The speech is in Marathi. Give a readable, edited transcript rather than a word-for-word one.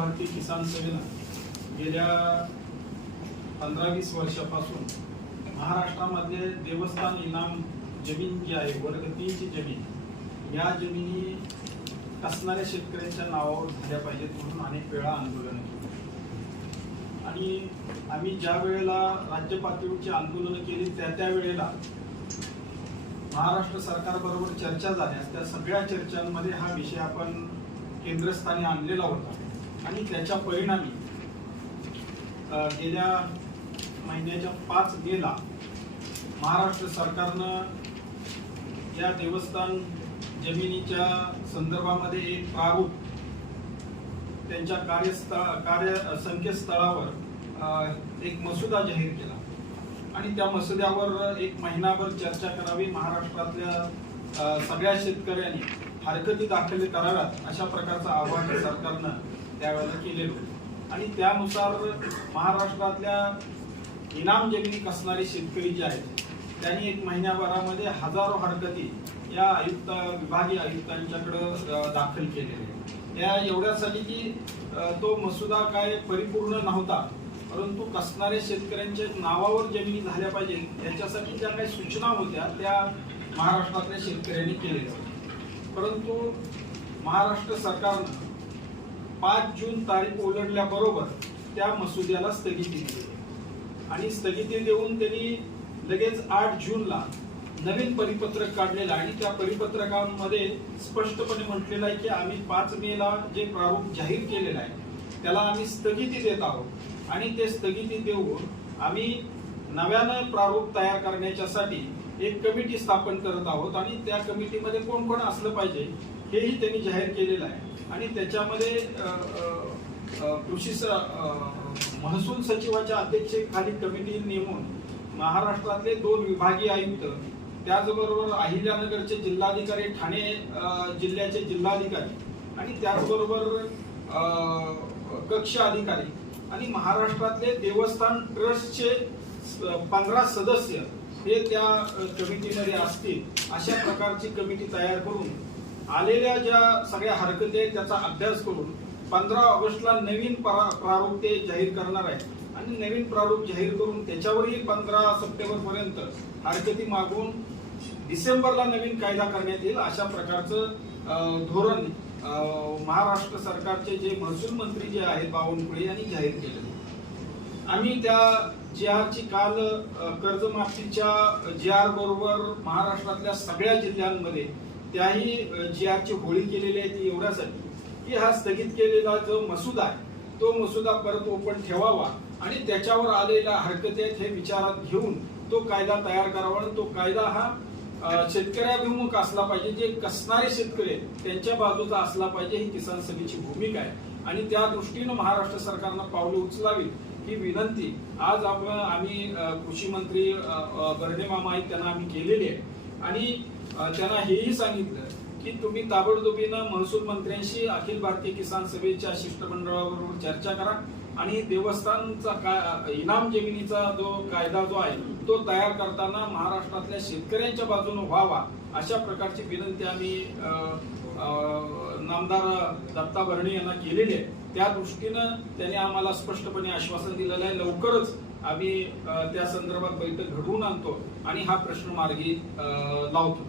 भारतीय किसान सभेनं गेल्या 15-20 वर्षापासून महाराष्ट्रामध्ये देवस्थान इनाम जमीन जी आहे वर्ग 3 ची जमीन, या जमिनी असणाऱ्या शेतकऱ्यांच्या नावावर झाल्या पाहिजेत म्हणून अनेक वेळा आंदोलन केली आणि आम्ही ज्या वेळेला राज्य पातळीवरची आंदोलन केली त्या वेळेला महाराष्ट्र सरकारबरोबर चर्चा झाल्यास त्या सगळ्या चर्चांमध्ये हा विषय आपण केंद्रस्थानी आणलेला होता आणि त्याच्या परिणामी गेल्या महिन्याच्या 5 मेला महाराष्ट्र सरकारनं या देवस्थान जमिनीच्या संदर्भामध्ये एक प्रारूप त्यांच्या संकेतस्थळावर एक मसुदा जाहीर केला आणि त्या मसुद्यावर एक महिनाभर चर्चा करावी, महाराष्ट्रातल्या सगळ्या शेतकऱ्यांनी हरकती दाखल कराव्यात अशा प्रकारचं आवाहन सरकारनं त्यावेळेला केलेलं होतं आणि त्यानुसार महाराष्ट्रातल्या इनाम जमिनी कसणारे शेतकरी जे आहेत त्यांनी एक महिन्याभरामध्ये हजारो हरकती या विभागीय आयुक्तांच्याकडे दाखल केलेले त्या एवढ्यासाठी की तो मसुदा काय परिपूर्ण नव्हता, परंतु कसणाऱ्या शेतकऱ्यांच्या नावावर जमिनी झाल्या पाहिजे याच्यासाठी ज्या काही सूचना होत्या त्या महाराष्ट्रातल्या शेतकऱ्यांनी केलेल्या होत्या. परंतु महाराष्ट्र सरकारनं 5 जून तारीख ओलांडल्याबरोबर त्या मसुद्याला स्थगिती दिली आणि स्थगिती देऊन त्यांनी लगेच 8 जूनला नवीन परिपत्रक काढलेलं आणि त्या परिपत्रकामध्ये स्पष्टपणे म्हटलेलं आहे की आम्ही 5 मेला जे प्रारूप जाहीर केलेलं आहे त्याला आम्ही स्थगिती देत आहोत आणि ते स्थगिती देऊन आम्ही नव्यानं प्रारूप तयार करण्यासाठी एक कमिटी स्थापन करत आहोत आणि त्या कमिटीमध्ये कोण कोण असलं पाहिजे हेही त्यांनी जाहीर केलेलं आहे आणि त्याच्यामध्ये कृषी महसूल सचिवाच्या अध्यक्षतेखाली कमिटी नेमून महाराष्ट्रातले 2 विभागीय आयुक्त, त्याचबरोबर अहिल्यानगरचे जिल्हाधिकारी, ठाणे जिल्ह्याचे जिल्हाधिकारी आणि त्याचबरोबर कक्ष अधिकारी आणि महाराष्ट्रातले देवस्थान ट्रस्टचे 15 सदस्य हे त्या कमिटीमध्ये असतील अशा प्रकारची कमिटी तयार करून आलेल्या ज्या सगळ्या हरकती आहेत त्याचा अभ्यास करून 15 ऑगस्टला नवीन प्रारूप ते जाहीर करणार आहे आणि नवीन प्रारूप जाहीर करून त्याच्यावरही 15 सप्टेंबर पर्यंत हरकती मागून डिसेंबरला नवीन कायदा करण्यात येईल अशा प्रकारचं धोरण महाराष्ट्र सरकारचे जे महसूल मंत्री जे आहेत बावनकुळे यांनी जाहीर केले. आम्ही त्या GR ची काल कर्जमाफीच्या GR बरोबर महाराष्ट्रातल्या सगळ्या जिल्ह्यांमध्ये त्याही GR ची होळी केलेली आहे ती एवढ्यासाठी की हा स्थगित केलेला जो मसुदा आहे तो मसुदा परत ओपन ठेवावा आणि त्याच्यावर आलेल्या हरकती आहेत हे विचारात घेऊन तो कायदा तयार करावा आणि तो कायदा हा शेतकऱ्याभिमुख असला पाहिजे, जे कसणारे शेतकरी त्यांच्या बाजूचा असला पाहिजे ही किसान सभेची भूमिका आहे आणि त्या दृष्टीनं महाराष्ट्र सरकारनं पावले उचलावी ही विनंती आज आम्ही कृषी मंत्री बर्डे मामा आहेत त्यांना आम्ही केलेली आहे आणि त्यांना हेही सांगितलं की तुम्ही ताबडतोबीनं महसूल मंत्र्यांशी अखिल भारतीय किसान सभेच्या शिष्टमंडळाबरोबर चर्चा करा आणि देवस्थानचा इनाम जमिनीचा जो कायदा जो आहे तो तयार करताना महाराष्ट्रातल्या शेतकऱ्यांच्या बाजूने व्हावा अशा प्रकारची विनंती आम्ही नामदार दत्ता भरणे यांना केलेली आहे. त्या दृष्टीनं त्यांनी आम्हाला स्पष्टपणे आश्वासन दिलेलं आहे लवकरच आम्ही त्या संदर्भात बैठक घडवून आणतो आणि हा प्रश्न मार्गी लावतो.